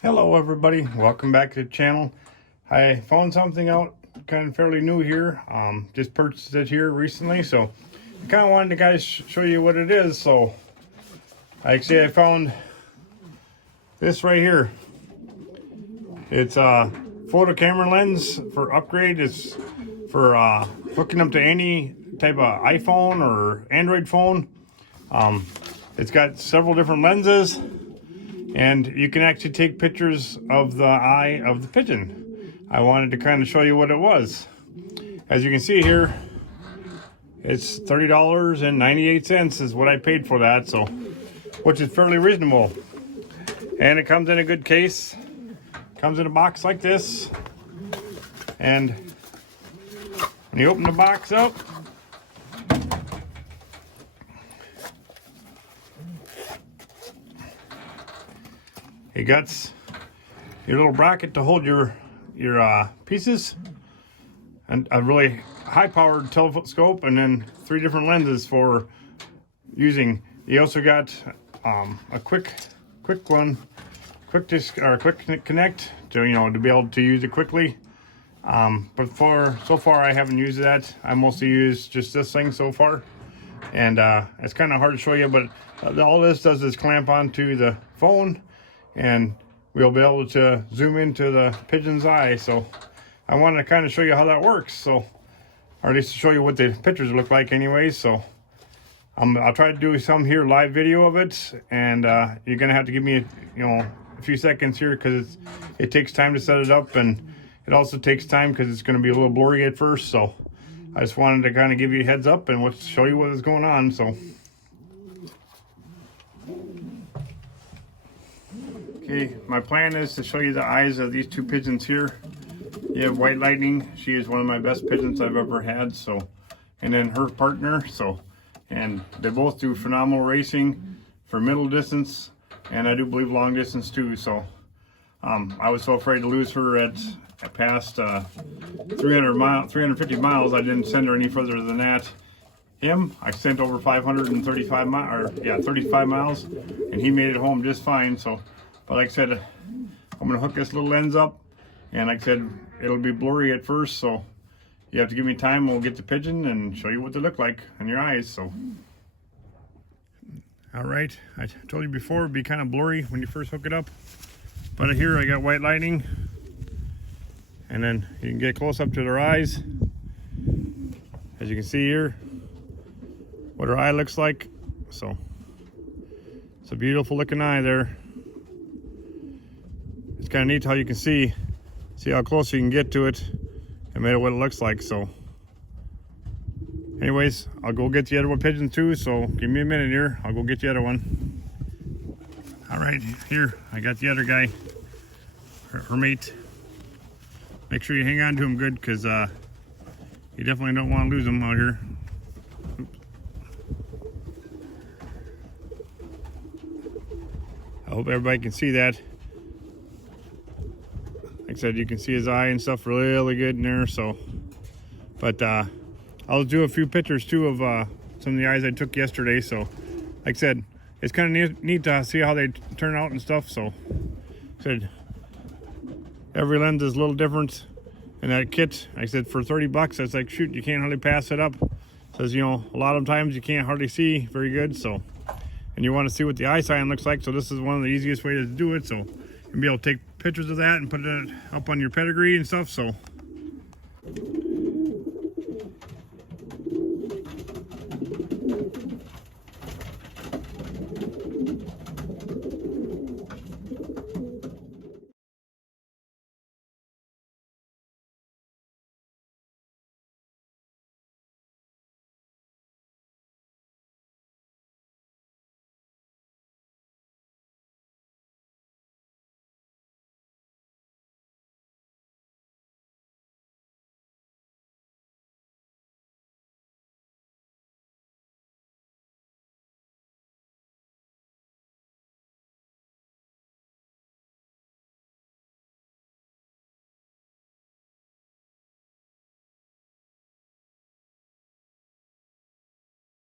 Hello everybody, welcome back to the channel. I found something out kind of fairly new here. Just purchased it here recently, so I kind of wanted to guys show you what it is. So actually I found this right here. It's a photo camera lens for upgrade. It's for hooking up to any type of iPhone or Android phone. It's got several different lenses, and you can actually take pictures of the eye of the pigeon. I wanted to kind of show you what it was. As you can see here, it's $30.98 is what I paid for that, so which is fairly reasonable. And it comes in a good case. Comes in a box like this. And when you open the box up, it got your little bracket to hold your pieces, and a really high-powered telescope, and then 3 different lenses for using. You also got a quick connect to to be able to use it quickly. But so far I haven't used that. I mostly use just this thing so far, and it's kind of hard to show you, but all this does is clamp onto the phone, and we'll be able to zoom into the pigeon's eye. So I wanted to kind of show you how that works, so, or at least to show you what the pictures look like anyways. So I'll try to do some here live video of it, and you're gonna have to give me a few seconds here, because it takes time to set it up, and it also takes time because it's going to be a little blurry at first. So I just wanted to kind of give you a heads up and show you what is going on. So okay, my plan is to show you the eyes of these 2 pigeons here. You have White Lightning. She is one of my best pigeons I've ever had. So, and then her partner. So, and they both do phenomenal racing for middle distance, and I do believe long distance too. So I was so afraid to lose her at past 350 miles. I didn't send her any further than that. Him, I sent over 535 miles, or yeah, 35 miles, and he made it home just fine. So, but like I said, I'm gonna hook this little lens up, and like I said, it'll be blurry at first, so you have to give me time. We'll get the pigeon and show you what they look like in your eyes. So, all right, I told you before it'd be kind of blurry when you first hook it up, but here I got White Lightning, and then you can get close up to their eyes. As you can see here, what her eye looks like. So it's a beautiful looking eye there. It's kind of neat how you can see how close you can get to it and made it what it looks like. So anyways, I'll go get the other one pigeon too, so give me a minute here. I'll go get the other one. All right, here I got the other guy, her mate. Make sure you hang on to him good, because you definitely don't want to lose him out here. I hope everybody can see that. Like I said, you can see his eye and stuff really good in there. So, but I'll do a few pictures too of some of the eyes I took yesterday. So, like I said, it's kind of neat to see how they turn out and stuff. So, like I said, every lens is a little different. And that kit, like I said, for 30 bucks, it's like, shoot, you can't hardly pass it up. Says, a lot of times you can't hardly see very good. So, and you want to see what the eye sign looks like. So this is one of the easiest ways to do it. So you'll be able to take pictures of that and put it up on your pedigree and stuff. So